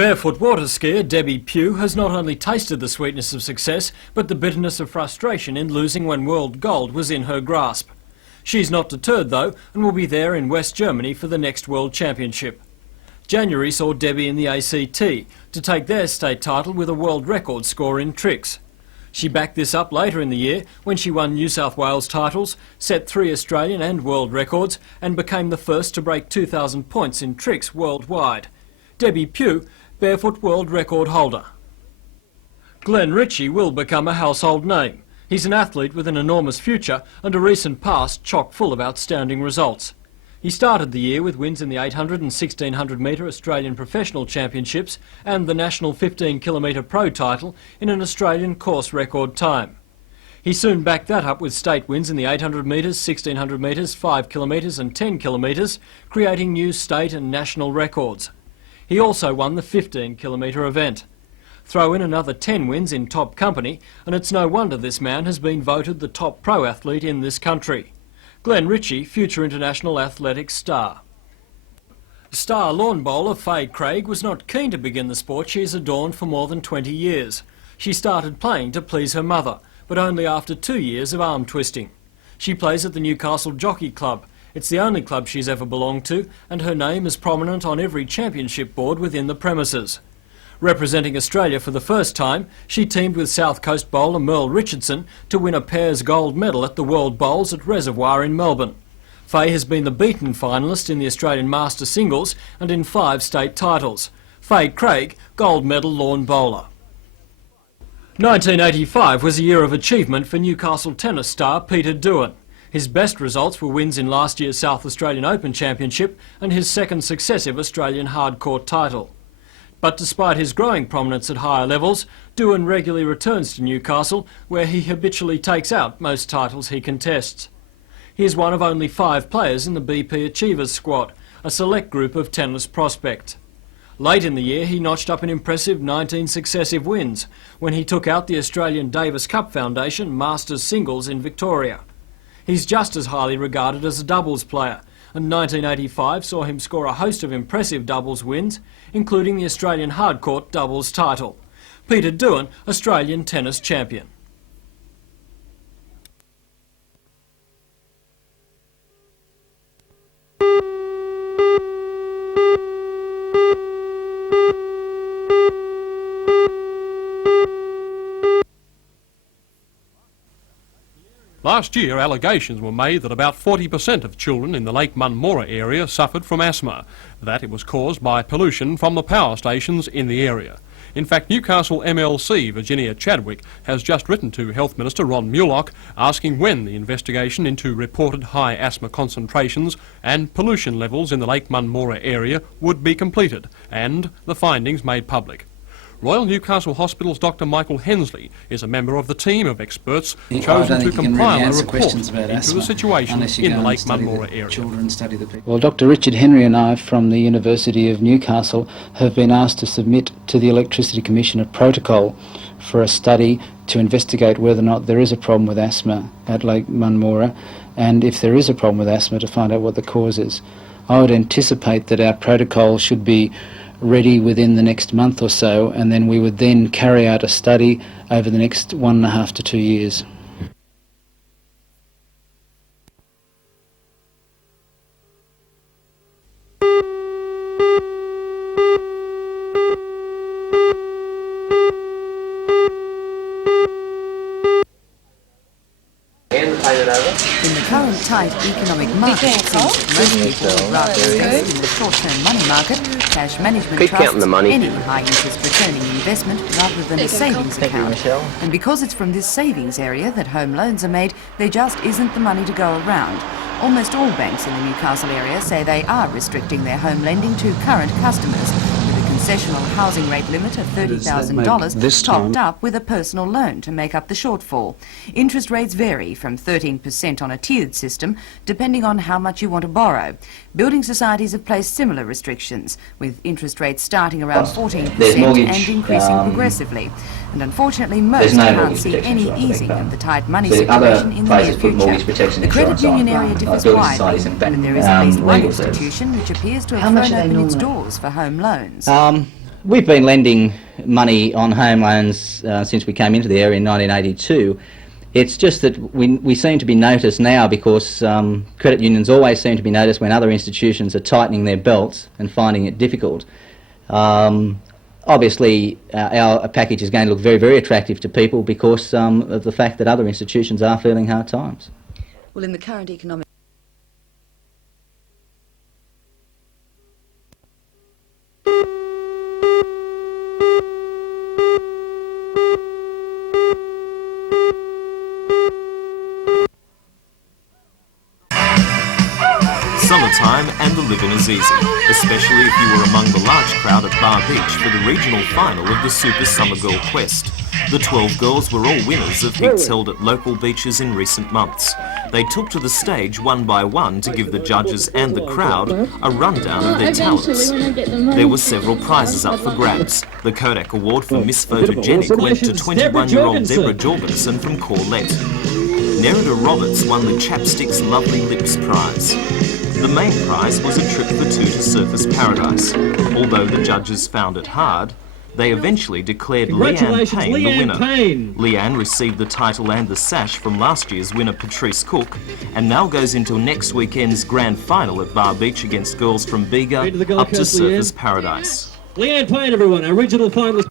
Barefoot water skier Debbie Pugh has not only tasted the sweetness of success, but the bitterness of frustration in losing when world gold was in her grasp. She's not deterred though, and will be there in West Germany for the next World Championship. January saw Debbie in the ACT to take their state title with a world record score in tricks. She backed this up later in the year when she won New South Wales titles, set 3 Australian and world records, and became the first to break 2,000 points in tricks worldwide. Debbie Pugh, barefoot world record holder. Glenn Ritchie will become a household name. He's an athlete with an enormous future and a recent past chock full of outstanding results. He started the year with wins in the 800 and 1600 metre Australian Professional Championships and the national 15 km pro title in an Australian course record time. He soon backed that up with state wins in the 800 metres, 1600 metres, 5 km and 10 km, creating new state and national records. He also won the 15 km event. Throw in another 10 wins in top company and it's no wonder this man has been voted the top pro athlete in this country. Glenn Ritchie, future international athletics star. Star lawn bowler Faye Craig was not keen to begin the sport she has adorned for more than 20 years. She started playing to please her mother, but only after 2 years of arm twisting. She plays at the Newcastle Jockey Club. It's the only club she's ever belonged to, and her name is prominent on every championship board within the premises. Representing Australia for the first time, she teamed with South Coast bowler Merle Richardson to win a pairs gold medal at the World Bowls at Reservoir in Melbourne. Faye has been the beaten finalist in the Australian Master Singles and in 5 state titles. Faye Craig, gold medal lawn bowler. 1985 was a year of achievement for Newcastle tennis star Peter Doohan. His best results were wins in last year's South Australian Open Championship and his second successive Australian hardcourt title. But despite his growing prominence at higher levels, Doohan regularly returns to Newcastle, where he habitually takes out most titles he contests. He is one of only 5 players in the BP Achievers squad, a select group of tennis prospects. Late in the year, he notched up an impressive 19 successive wins when he took out the Australian Davis Cup Foundation Masters Singles in Victoria. He's just as highly regarded as a doubles player, and 1985 saw him score a host of impressive doubles wins, including the Australian hardcourt doubles title. Peter Doohan, Australian tennis champion. Last year, allegations were made that about 40% of children in the Lake Munmorah area suffered from asthma, that it was caused by pollution from the power stations in the area. In fact, Newcastle MLC Virginia Chadwick has just written to Health Minister Ron Mulock asking when the investigation into reported high asthma concentrations and pollution levels in the Lake Munmorah area would be completed and the findings made public. Royal Newcastle Hospital's Dr Michael Hensley is a member of the team of experts chosen to compile a report into the situation in the Lake Munmorah area. Well, Dr Richard Henry and I from the University of Newcastle have been asked to submit to the Electricity Commission a protocol for a study to investigate whether or not there is a problem with asthma at Lake Munmorah, and if there is a problem with asthma, to find out what the cause is. I would anticipate that our protocol should be ready within the next month or so, and then we would then carry out a study over the next 1.5 to 2 years. In the current tight economic market, since most people would rather invest in the short-term money market, cash management trusts any high-interest returning investment rather than a savings account. And because it's from this savings area that home loans are made, there just isn't the money to go around. Almost all banks in the Newcastle area say they are restricting their home lending to current customers, with a concessional housing rate limit of $30,000 topped up with a personal loan to make up the shortfall. Interest rates vary from 13% on a tiered system, depending on how much you want to borrow. Building societies have placed similar restrictions, with interest rates starting around 14% and increasing progressively. And unfortunately, most can't see any easing of the tight money situation in the near future. The credit union area differs widely, but there is at least one institution which appears to have thrown open its doors for home loans. We've been lending money on home loans since we came into the area in 1982. It's just that we seem to be noticed now because credit unions always seem to be noticed when other institutions are tightening their belts and finding it difficult. Obviously, our package is going to look very, very attractive to people because of the fact that other institutions are feeling hard times. Well, in the current economic... Summertime and the living is easy, especially if you were among the large crowd at Bar Beach for the regional final of the Super Summer Girl Quest. The 12 girls were all winners of heats held at local beaches in recent months. They took to the stage one by one to give the judges and the crowd a rundown of their talents. There were several prizes up for grabs. The Kodak Award for Miss Photogenic went to 21-year-old Deborah Jorgensen from Corlett. Nerida Roberts won the Chapstick's Lovely Lips prize. The main prize was a trip for two to Surfers Paradise. Although the judges found it hard, they eventually declared Leanne Payne the winner. Leanne received the title and the sash from last year's winner Patrice Cook, and now goes into next weekend's grand final at Bar Beach against girls from Bega up to Surfers Paradise. Leanne Payne, everyone, our regional finalist.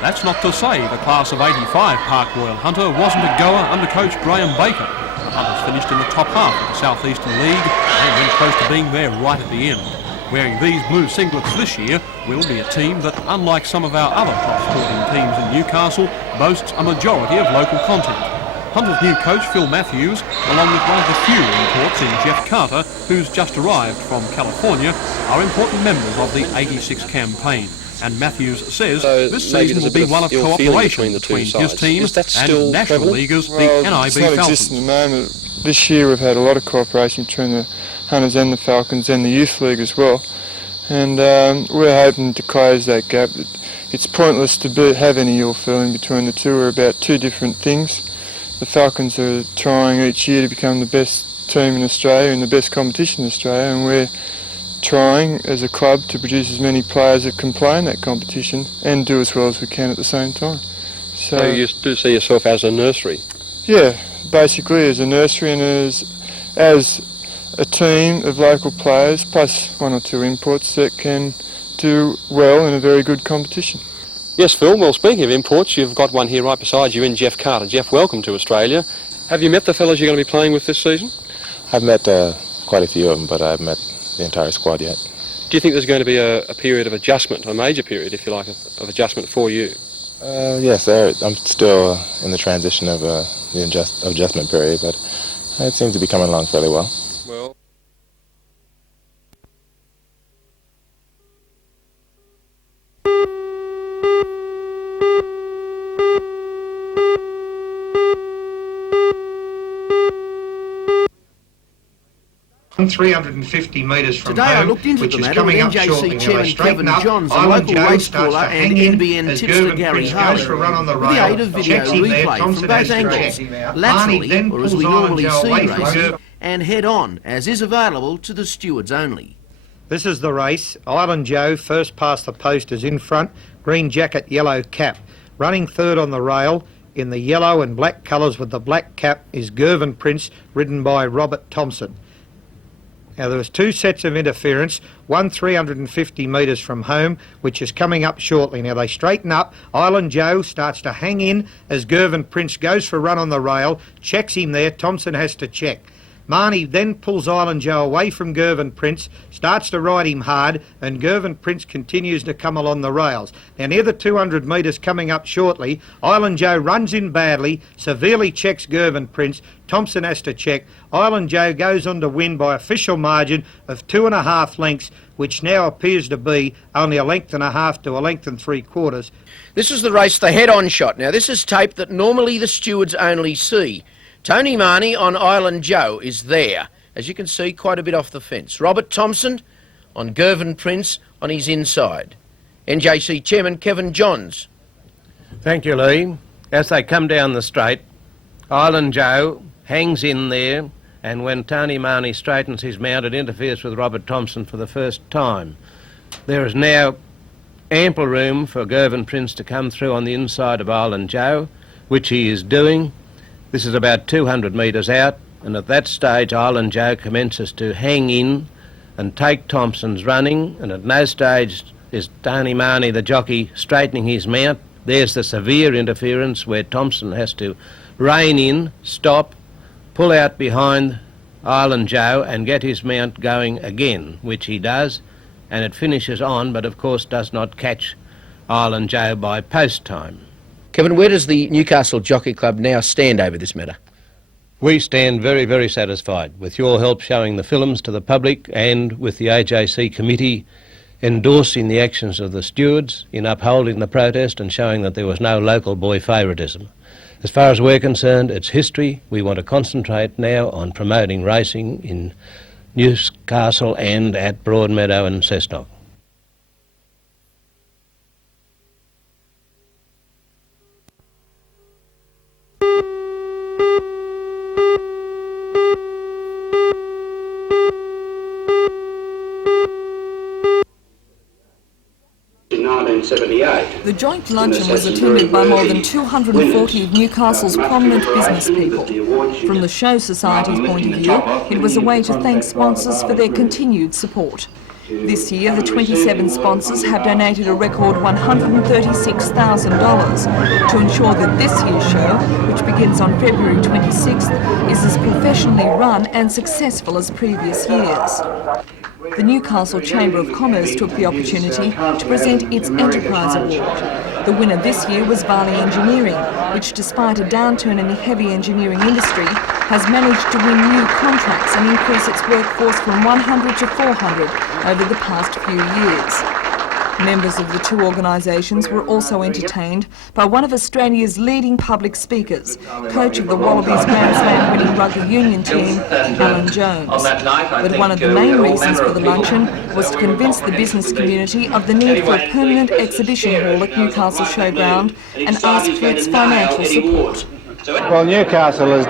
That's not to say the class of 85 Park Royal Hunter wasn't a goer under coach Graham Baker. The Hunters finished in the top half of the South Eastern League and went close to being there right at the end. Wearing these blue singlets this year will be a team that, unlike some of our other top sporting teams in Newcastle, boasts a majority of local content. Hunter's new coach, Phil Matthews, along with one of the few imports in Jeff Carter, who's just arrived from California, are important members of the 86 campaign. And Matthews says this season will be one of cooperation between his team and National Leaguers, the NIB it's not Falcons. existing at the moment. This year we've had a lot of cooperation between the Hunters and the Falcons and the Youth League as well. And we're hoping to close that gap. It's pointless to have any ill feeling between the two. We're about two different things. The Falcons are trying each year to become the best team in Australia and the best competition in Australia, and we're trying as a club to produce as many players that can play in that competition and do as well as we can at the same time. So you do see yourself as a nursery? Yeah, basically as a nursery and as a team of local players plus one or two imports that can do well in a very good competition. Yes, Phil, well, speaking of imports, you've got one here right beside you in Jeff Carter. Jeff, welcome to Australia. Have you met the fellas you're going to be playing with this season? I've met quite a few of them, but I haven't met the entire squad yet. Do you think there's going to be a period of adjustment, a major period, if you like, of adjustment for you? Yes, I'm still in the transition of the adjustment period, but it seems to be coming along fairly well. Well, From 350 metres from Today home, I looked into which the is matter with coming up shortly. NJC Chairman Kevin Johns, a local race caller and NBN tipster Gary Harley, with the aid of video replay from both angles, laterally, or as we normally see racing, and head-on, as is available to the stewards only. This is the race. Island Joe, first past the post, is in front. Green jacket, yellow cap. Running third on the rail, in the yellow and black colours with the black cap, is Gervin Prince, ridden by Robert Thompson. Now, there was two sets of interference, one 350 metres from home, which is coming up shortly. Now, they straighten up. Island Joe starts to hang in as Gervin Prince goes for a run on the rail, checks him there. Thompson has to check. Marnie then pulls Island Joe away from Gervin Prince, starts to ride him hard, and Gervin Prince continues to come along the rails. Now, near the 200 metres coming up shortly, Island Joe runs in badly, severely checks Gervin Prince. Thompson has to check. Island Joe goes on to win by official margin of 2.5 lengths, which now appears to be only 1.5 lengths to 1 3/4 lengths. This is the race, the head-on shot. Now, this is tape that normally the stewards only see. Tony Marnie on Island Joe is there, as you can see, quite a bit off the fence. Robert Thompson on Gervin Prince on his inside. NJC Chairman Kevin Johns. Thank you, Lee. As they come down the Strait, Island Joe hangs in there, and when Tony Marnie straightens his mount, it interferes with Robert Thompson for the first time. There is now ample room for Gervin Prince to come through on the inside of Island Joe, which he is doing. This is about 200 metres out, and at that stage Island Joe commences to hang in and take Thompson's running, and at no stage is Tony Marnie, the jockey, straightening his mount. There's the severe interference where Thompson has to rein in, stop, pull out behind Island Joe and get his mount going again, which he does, and it finishes on, but of course does not catch Island Joe by post time. Kevin, where does the Newcastle Jockey Club now stand over this matter? We stand very, very satisfied with your help showing the films to the public and with the AJC committee endorsing the actions of the stewards in upholding the protest and showing that there was no local boy favouritism. As far as we're concerned, it's history. We want to concentrate now on promoting racing in Newcastle and at Broadmeadow and Cessnock. The joint luncheon was attended by more than 240 of Newcastle's prominent business people. From the Show Society's point of view, it was a way to thank sponsors for their continued support. This year, the 27 sponsors have donated a record $136,000 to ensure that this year's show, which begins on February 26th, is as professionally run and successful as previous years. The Newcastle Chamber of Commerce took the opportunity to present its Enterprise Award. The winner this year was Varley Engineering, which despite a downturn in the heavy engineering industry, has managed to win new contracts and increase its workforce from 100 to 400 over the past few years. Members of the two organisations were also entertained by one of Australia's leading public speakers, coach of the Wallabies Grand Slam winning rugby union team, Alan Jones. But one of the main reasons for the luncheon was to convince the business community of the need for a permanent exhibition hall at Newcastle Showground and ask for its financial support. Well, Newcastle has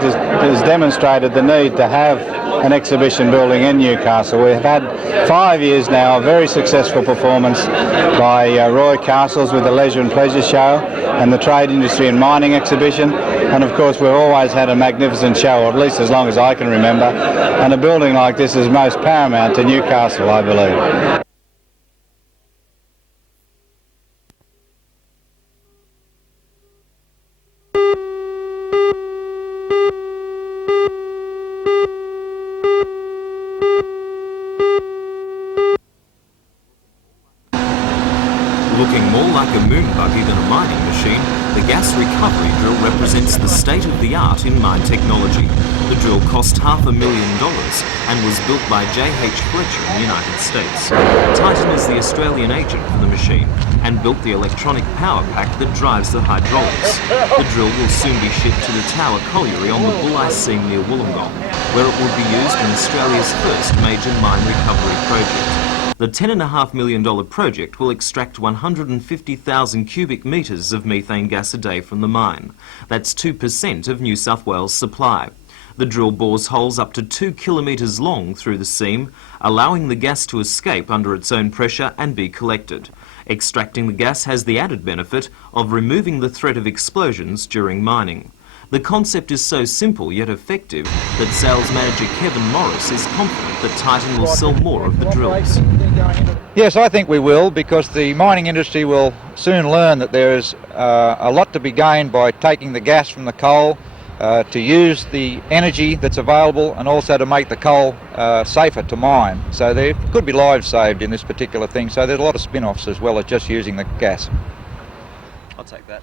demonstrated the need to have an exhibition building in Newcastle. We've had 5 years now of very successful performance by Roy Castles with the Leisure and Pleasure Show and the Trade, Industry and Mining Exhibition, and of course we've always had a magnificent show, or at least as long as I can remember, and a building like this is most paramount to Newcastle, I believe. Looking more like a moon buggy than a mining machine, the gas recovery drill represents the state-of-the-art in mine technology. The drill cost $500,000 and was built by J.H. Fletcher in the United States. Titan is the Australian agent for the machine and built the electronic power pack that drives the hydraulics. The drill will soon be shipped to the Tower Colliery on the Bulli Seam near Wollongong, where it will be used in Australia's first major mine recovery project. The $10.5 million project will extract 150,000 cubic metres of methane gas a day from the mine. That's 2% of New South Wales' supply. The drill bores holes up to 2 kilometres long through the seam, allowing the gas to escape under its own pressure and be collected. Extracting the gas has the added benefit of removing the threat of explosions during mining. The concept is so simple yet effective that sales manager Kevin Morris is confident that Titan will sell more of the drills. Yes, I think we will, because the mining industry will soon learn that there is a lot to be gained by taking the gas from the coal, to use the energy that's available and also to make the coal safer to mine. So there could be lives saved in this particular thing, so there's a lot of spin-offs as well as just using the gas. I'll take that.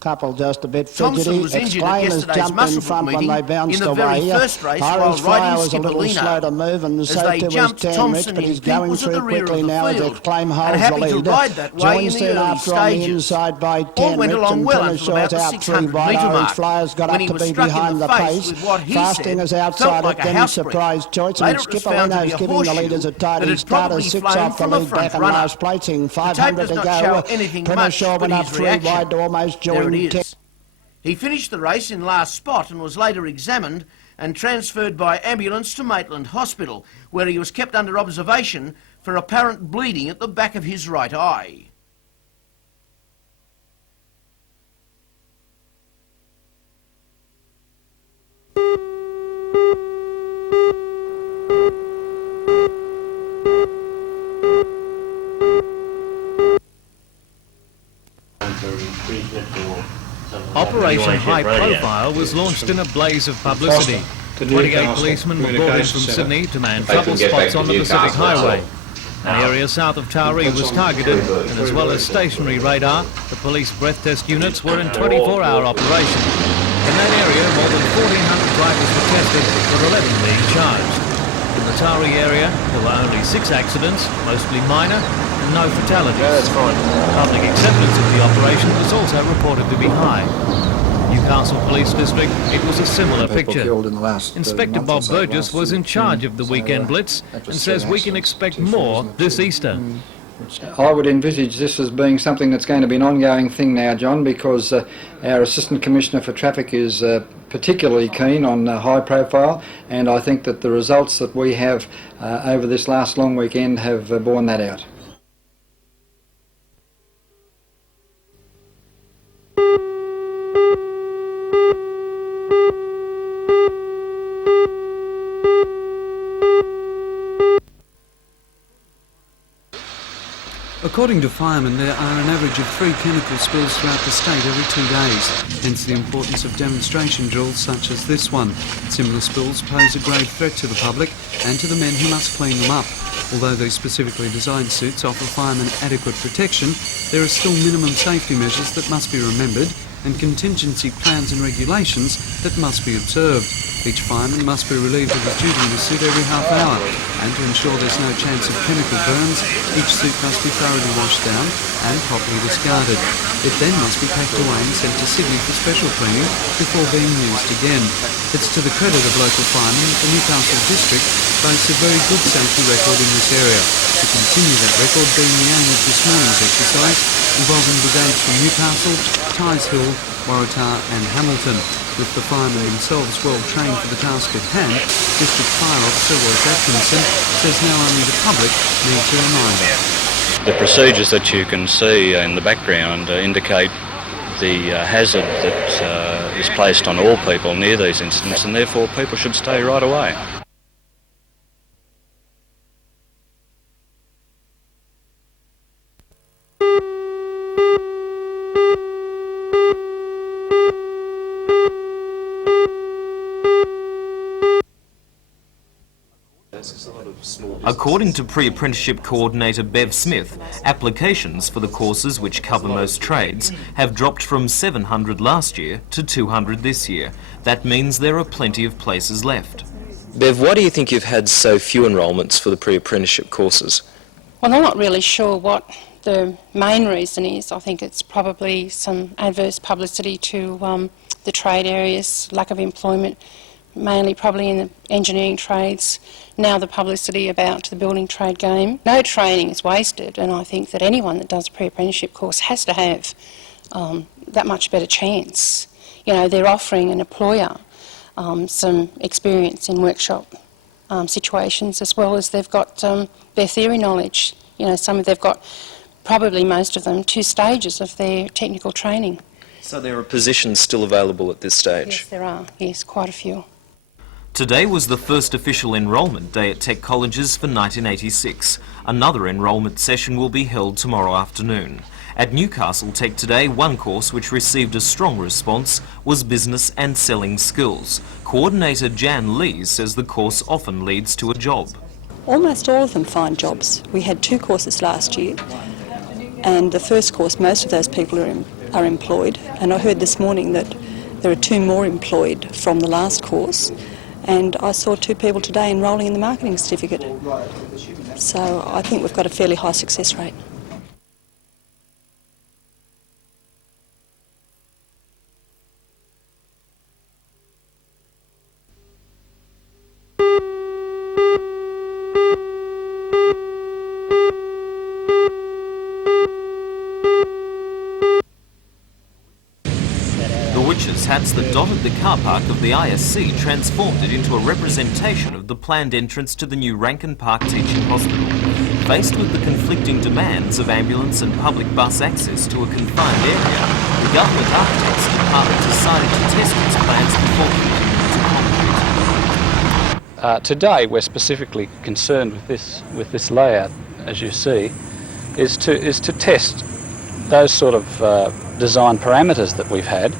Couple just a bit Thompson fidgety. was injured at Exclaimers yesterday's jumped in Muswellbrook front when meeting they in bounced the very away. first race while Irish Flyer riding was a skipper little Lino. slow to move, and As so they too was jumped, Tan Thompson Rich, but in he's pink going was at through the rear quickly of the now as field Exclaim and holds happy the to lead. ride that way Joined in the soon early after on the stages. inside by All Tan went Rich, along and well Plymouth until about short the out 3 600 wide. metre Irish mark, Flyers got when up he to was be struck in behind the the face pace. with what he Fasting said is felt outside like it, a then house surprise choice, Later and it was Skipper found to be Lino's a giving the horseshoe leaders a that tidy had start probably as 6 flown off the from a lead front back and runner. last placing, The tape 500 does to not go. show anything Plymouth much Shaw but went up his 3 reaction. wide to almost There join it 10. is. He finished the race in last spot and was later examined and transferred by ambulance to Maitland Hospital, where he was kept under observation for apparent bleeding at the back of his right eye. Operation High Profile was launched in a blaze of publicity. 28 policemen were brought in from Sydney to man trouble spots on the Pacific Highway. An area south of Taree was targeted, and as well as stationary radar, the police breath test units were in 24-hour operation. In that area, more than 1,400 drivers were tested, with 11 being charged. In the Taree area, there were only 6 accidents, mostly minor, and no fatalities. Yeah, that's fine. Public acceptance of the operation was also reported to be high. Newcastle Police District, it was a similar picture. Inspector Bob Burgess was in charge of the weekend blitz and says we can expect more this Easter. I would envisage this as being something that's going to be an ongoing thing now, John, because our Assistant Commissioner for Traffic is particularly keen on high profile, and I think that the results that we have over this last long weekend have borne that out. According to firemen, there are an average of 3 chemical spills throughout the state every 2 days, hence the importance of demonstration drills such as this one. Similar spills pose a grave threat to the public and to the men who must clean them up. Although these specifically designed suits offer firemen adequate protection, there are still minimum safety measures that must be remembered and contingency plans and regulations that must be observed. Each fireman must be relieved of his duty in a suit every half hour, and to ensure there's no chance of chemical burns, each suit must be thoroughly washed down and properly discarded. It then must be packed away and sent to Sydney for special cleaning before being used again. It's to the credit of local firemen that the Newcastle District boasts a very good safety record in this area. To continue that record being the aim of this morning's exercise, involving brigades from Newcastle, Tighes Hill, Waratah and Hamilton. With the firemen themselves well trained for the task at hand, District Fire Officer Royce Atkinson says now only the public needs a reminder. The procedures that you can see in the background indicate the hazard that is placed on all people near these incidents, and therefore people should stay right away. According to Pre-Apprenticeship Coordinator Bev Smith, applications for the courses which cover most trades have dropped from 700 last year to 200 this year. That means there are plenty of places left. Bev, why do you think you've had so few enrolments for the pre-apprenticeship courses? Well, I'm not really sure what the main reason is. I think it's probably some adverse publicity to the trade areas, lack of employment, mainly probably in the engineering trades, now the publicity about the building trade game. No training is wasted, and I think that anyone that does a pre-apprenticeship course has to have that much better chance. You know, they're offering an employer some experience in workshop situations, as well as they've got their theory knowledge. You know, they've got, probably most of them, 2 stages of their technical training. So there are positions still available at this stage? Yes, there are. Yes, quite a few. Today was the first official enrolment day at tech colleges for 1986. Another enrolment session will be held tomorrow afternoon. At Newcastle Tech today, one course which received a strong response was Business and Selling Skills. Coordinator Jan Lee says the course often leads to a job. Almost all of them find jobs. We had 2 courses last year, and the first course, most of those people are are employed, and I heard this morning that there are 2 more employed from the last course, and I saw 2 people today enrolling in the marketing certificate. So I think we've got a fairly high success rate. The witches' hats that dotted the car park of the ISC transformed it into a representation of the planned entrance to the new Rankin Park Teaching Hospital. Faced with the conflicting demands of ambulance and public bus access to a confined area, the Government Architects Department decided to test its plans before committing to concrete. Today we're specifically concerned with this layout, as you see, is to test those sort of design parameters that we've had,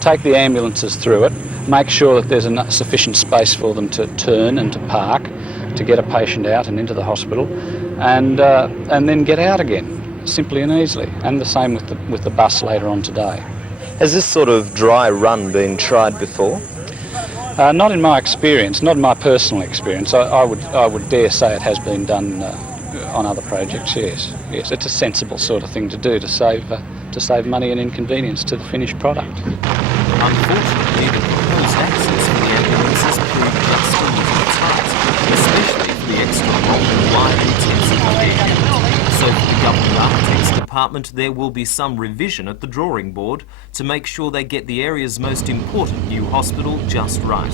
take the ambulances through it, make sure that there's enough sufficient space for them to turn and to park, to get a patient out and into the hospital, and then get out again, simply and easily. And the same with the bus later on today. Has this sort of dry run been tried before? Not in my experience, not in my personal experience. I would dare say it has been done on other projects. Yes, it's a sensible sort of thing to do to save money and inconvenience to the finished product. Unfortunately, the proposed access for the ambulances proved just a little tight, especially for the extra long and wide-intensive care. So for the Government Architects Department, there will be some revision at the drawing board to make sure they get the area's most important new hospital just right.